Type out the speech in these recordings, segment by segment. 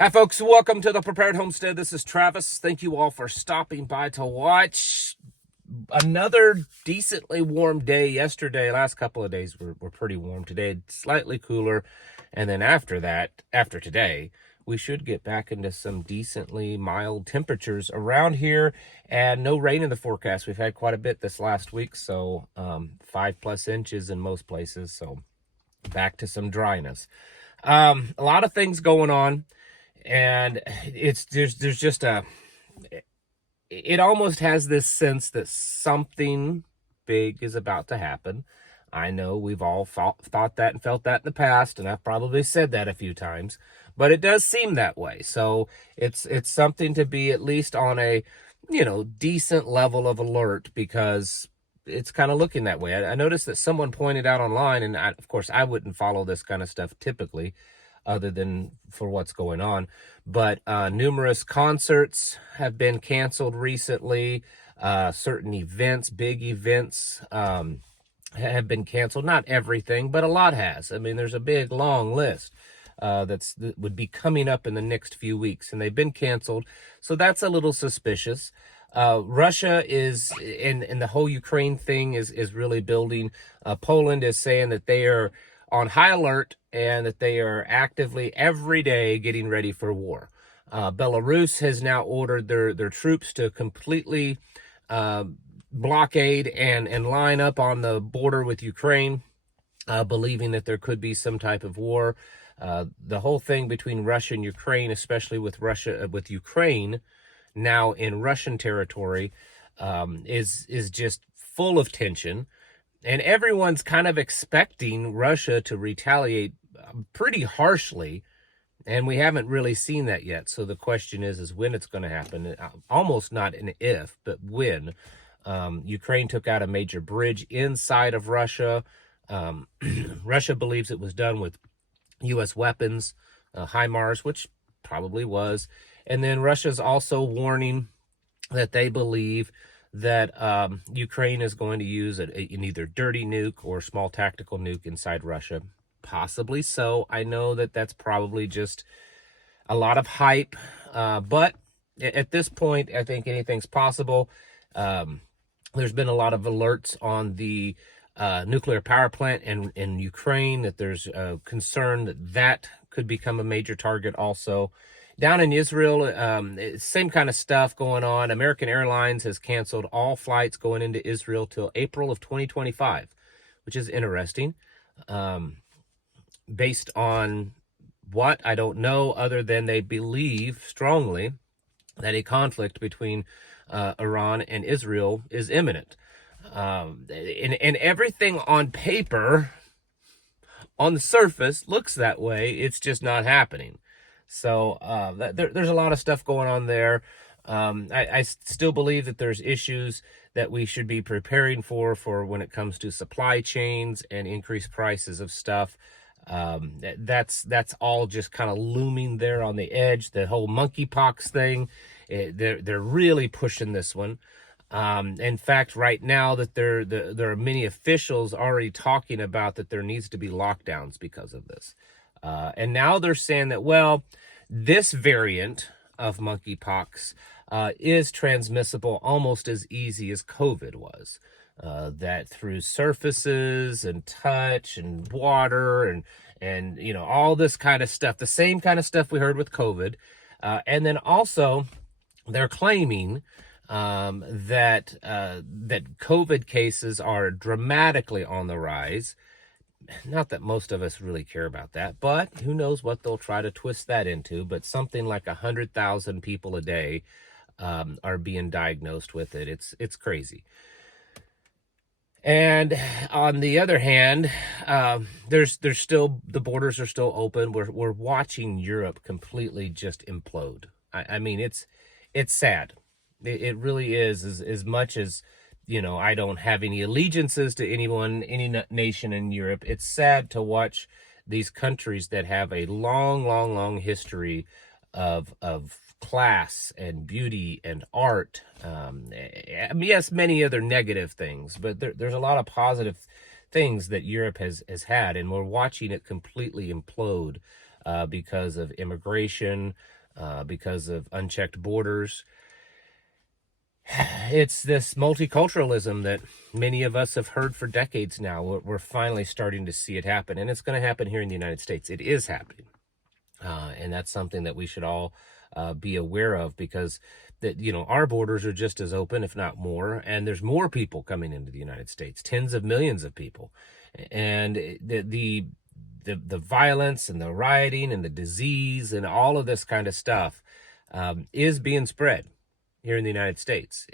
Hi, folks. Welcome to the Prepared Homestead. This is Travis. Thank you all for stopping by to watch another decently warm day. Yesterday, last couple of days were pretty warm. Today, slightly cooler. And then after today, we should get back into some decently mild temperatures around here, and no rain in the forecast. We've had quite a bit this last week, so 5+ inches in most places. So back to some dryness. A lot of things going on. And there's just it almost has this sense that something big is about to happen. I know we've all thought that and felt that in the past, and I've probably said that a few times, but it does seem that way. So it's something to be at least on a, decent level of alert, because it's kind of looking that way. I noticed that someone pointed out online, and of course I wouldn't follow this kind of stuff typically, other than for what's going on, but numerous concerts have been canceled recently. Certain events, big events, have been canceled. Not everything, but a lot has. I mean, there's a big long list that would be coming up in the next few weeks, and they've been canceled. So that's a little suspicious. Russia is in the whole Ukraine thing is really building. Poland is saying that they are on high alert and that they are actively every day getting ready for war. Belarus has now ordered their troops to completely blockade and line up on the border with Ukraine, believing that there could be some type of war. The whole thing between Russia and Ukraine, especially with Ukraine now in Russian territory, is just full of tension. And everyone's kind of expecting Russia to retaliate pretty harshly, and we haven't really seen that yet. So the question is when it's going to happen. Almost not an if, but when. Ukraine took out a major bridge inside of Russia. Russia believes it was done with U.S. weapons, HIMARS, which probably was. And then Russia's also warning that they believe that Ukraine is going to use an either dirty nuke or small tactical nuke inside Russia. Possibly so. I know that that's probably just a lot of hype, but at this point, I think anything's possible. There's been a lot of alerts on the nuclear power plant in Ukraine, that there's concern that could become a major target also. Down in Israel, same kind of stuff going on. American Airlines has canceled all flights going into Israel till April of 2025, which is interesting. Based on what, I don't know, other than they believe strongly that a conflict between Iran and Israel is imminent. And everything on paper, on the surface, looks that way. It's just not happening. So there's a lot of stuff going on there. I still believe that there's issues that we should be preparing for when it comes to supply chains and increased prices of stuff. That's all just kind of looming there on the edge. The whole monkeypox thing, they're really pushing this one. In fact, right now that there are many officials already talking about that there needs to be lockdowns because of this. And now they're saying that, well, this variant of monkeypox is transmissible almost as easy as COVID was. That through surfaces and touch and water and all this kind of stuff, the same kind of stuff we heard with COVID. And then also they're claiming that COVID cases are dramatically on the rise. Not that most of us really care about that, but who knows what they'll try to twist that into. But something like 100,000 people a day are being diagnosed with it. It's crazy. And on the other hand, there's still, the borders are still open. We're watching Europe completely just implode. I mean, it's sad. It really is. As much as, I don't have any allegiances to any nation in Europe, it's sad to watch these countries that have a long history of class and beauty and art. Yes, many other negative things, but there's a lot of positive things that Europe has had, and we're watching it completely implode because of immigration, because of unchecked borders. It's this multiculturalism that many of us have heard for decades now. We're finally starting to see it happen, and it's going to happen here in the United States. It is happening, and that's something that we should all be aware of, because that, you know, our borders are just as open, if not more, and there's more people coming into the United States, tens of millions of people, and the violence and the rioting and the disease and all of this kind of stuff is being spread here in the United States.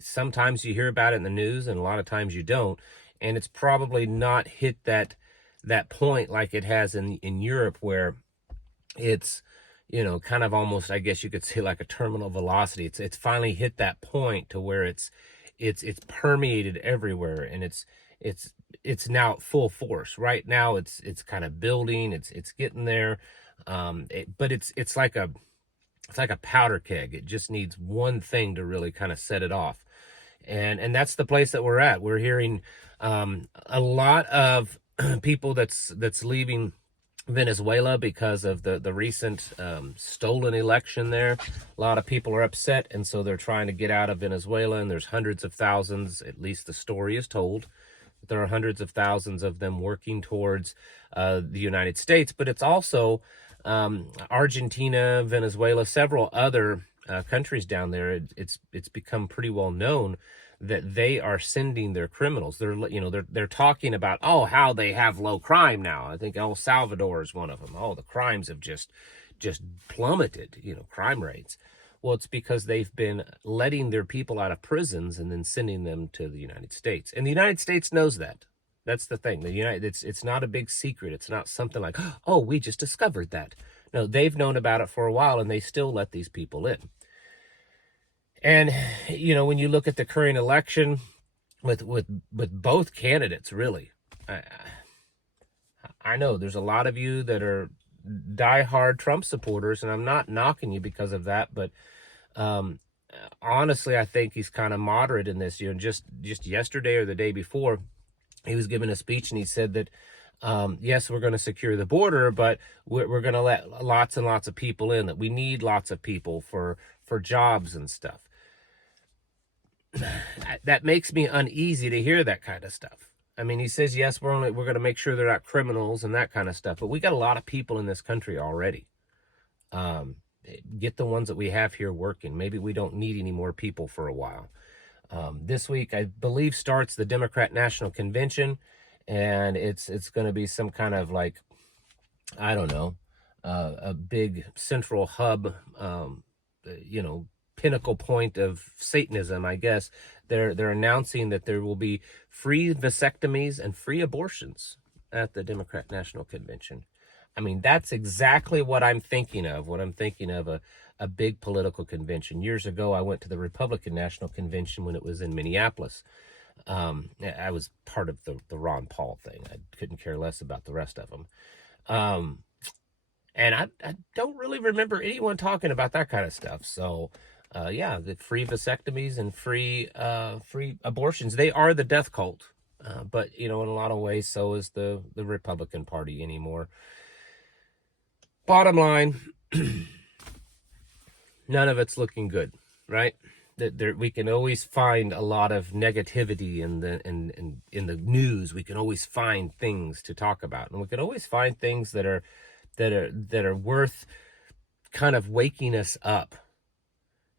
Sometimes you hear about it in the news, and a lot of times you don't, and it's probably not hit that point like it has in Europe, where it's, you know, kind of almost, I guess you could say, like a terminal velocity. It's finally hit that point to where it's permeated everywhere, and it's now at full force. Right now it's kind of building, it's getting there, but it's like a powder keg. It just needs one thing to really kind of set it off. And that's the place that we're at. We're hearing a lot of people that's leaving Venezuela because of the recent stolen election there. A lot of people are upset, and so they're trying to get out of Venezuela, and there's hundreds of thousands, at least the story is told, that there are hundreds of thousands of them working towards the United States. But it's also Argentina, Venezuela, several other countries down there. It's become pretty well known that they are sending their criminals. They're talking about, oh, how they have low crime now. I think El Salvador is one of them. Oh, the crimes have just plummeted, crime rates. Well, it's because they've been letting their people out of prisons and then sending them to the United States. And the United States knows that. That's the thing. It's not a big secret. It's not something like, oh, we just discovered that. No, they've known about it for a while, and they still let these people in. And, when you look at the current election with both candidates, really, I know there's a lot of you that are diehard Trump supporters, and I'm not knocking you because of that, but honestly, I think he's kind of moderate in this. Just yesterday or the day before, he was giving a speech, and he said that, yes, we're going to secure the border, but we're going to let lots and lots of people in, that we need lots of people for jobs and stuff. That makes me uneasy to hear that kind of stuff. I mean, he says, yes, we're going to make sure they're not criminals and that kind of stuff, but we got a lot of people in this country already. Get the ones that we have here working. Maybe we don't need any more people for a while. This week, I believe, starts the Democrat National Convention, and it's going to be some kind of, like, I don't know, a big central hub, pinnacle point of Satanism, I guess. They're announcing that there will be free vasectomies and free abortions at the Democrat National Convention. I mean, that's exactly what I'm thinking of. A big political convention. Years ago, I went to the Republican National Convention when it was in Minneapolis. I was part of the Ron Paul thing. I couldn't care less about the rest of them. And I don't really remember anyone talking about that kind of stuff. So, the free vasectomies and free abortions, they are the death cult. But, in a lot of ways, so is the Republican Party anymore. Bottom line, none of it's looking good, right? We can always find a lot of negativity in the news. We can always find things to talk about, and we can always find things that are worth kind of waking us up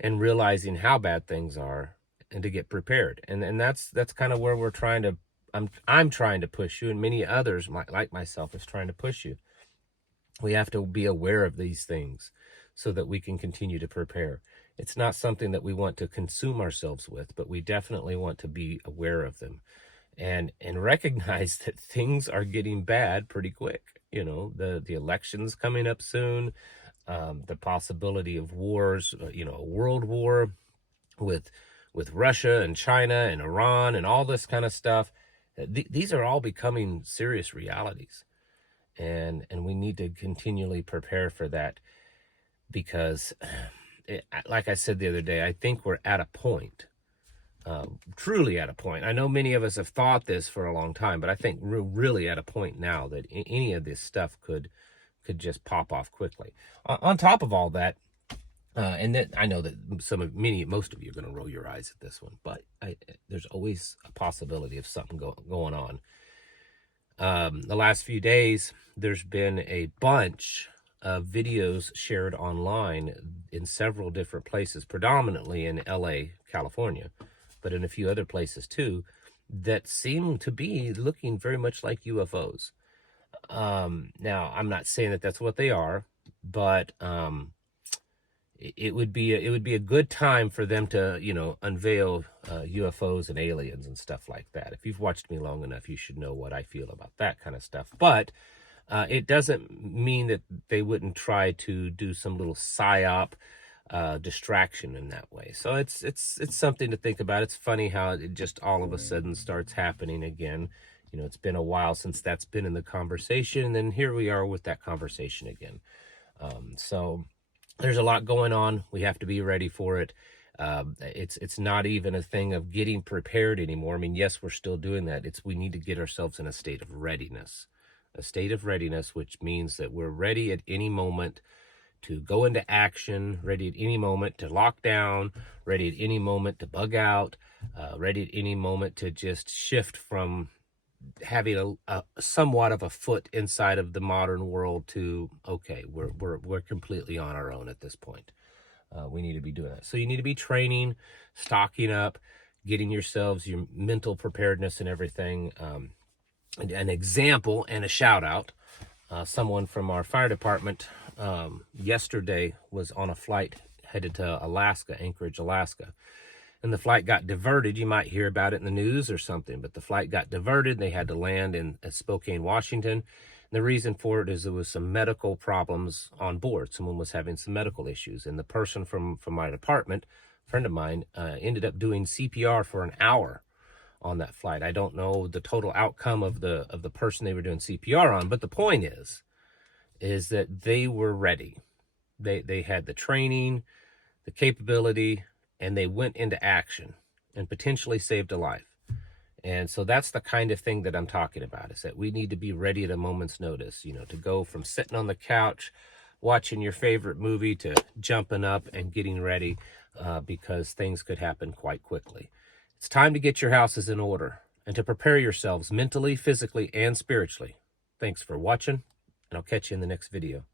and realizing how bad things are, and to get prepared. And that's kind of where I'm trying to push you, and many others like myself is trying to push you. We have to be aware of these things so that we can continue to prepare. It's not something that we want to consume ourselves with, but we definitely want to be aware of them and recognize that things are getting bad pretty quick. The election's coming up soon, the possibility of wars, a world war with Russia and China and Iran and all this kind of stuff. These are all becoming serious realities. And we need to continually prepare for that, because like I said the other day, I think we're at a point, truly at a point. I know many of us have thought this for a long time, but I think we're really at a point now that any of this stuff could could just pop off quickly. On top of all that, and then I know that most of you are going to roll your eyes at this one, but there's always a possibility of something going on. The last few days, there's been a bunch of videos shared online in several different places, predominantly in LA, California, but in a few other places too, that seem to be looking very much like UFOs. Now, I'm not saying that that's what they are, but it would be a good time for them to, you know, unveil UFOs and aliens and stuff like that. If you've watched me long enough, you should know what I feel about that kind of stuff. But it doesn't mean that they wouldn't try to do some little psyop distraction in that way. So it's something to think about. It's funny how it just all of a sudden starts happening again. You know, it's been a while since that's been in the conversation, and then here we are with that conversation again. So there's a lot going on. We have to be ready for it. It's not even a thing of getting prepared anymore. I mean, yes, we're still doing that. We need to get ourselves in a state of readiness. A state of readiness, which means that we're ready at any moment to go into action, ready at any moment to lock down, ready at any moment to bug out, ready at any moment to just shift from having a somewhat of a foot inside of the modern world to, okay, we're completely on our own at this point. We need to be doing that. So you need to be training, stocking up, getting yourselves your mental preparedness and everything. An example and a shout out. Someone from our fire department yesterday was on a flight headed to Alaska, Anchorage, Alaska. And the flight got diverted. You might hear about it in the news or something, but the flight got diverted. They had to land in Spokane, Washington. And the reason for it is there was some medical problems on board. Someone was having some medical issues. And the person from my department, a friend of mine, ended up doing CPR for an hour on that flight. I don't know the total outcome of the person they were doing CPR on, but the point is that they were ready. They had the training, the capability, and they went into action and potentially saved a life. And so that's the kind of thing that I'm talking about, is that we need to be ready at a moment's notice, you know, to go from sitting on the couch, watching your favorite movie, to jumping up and getting ready, because things could happen quite quickly. It's time to get your houses in order and to prepare yourselves mentally, physically, and spiritually. Thanks for watching, and I'll catch you in the next video.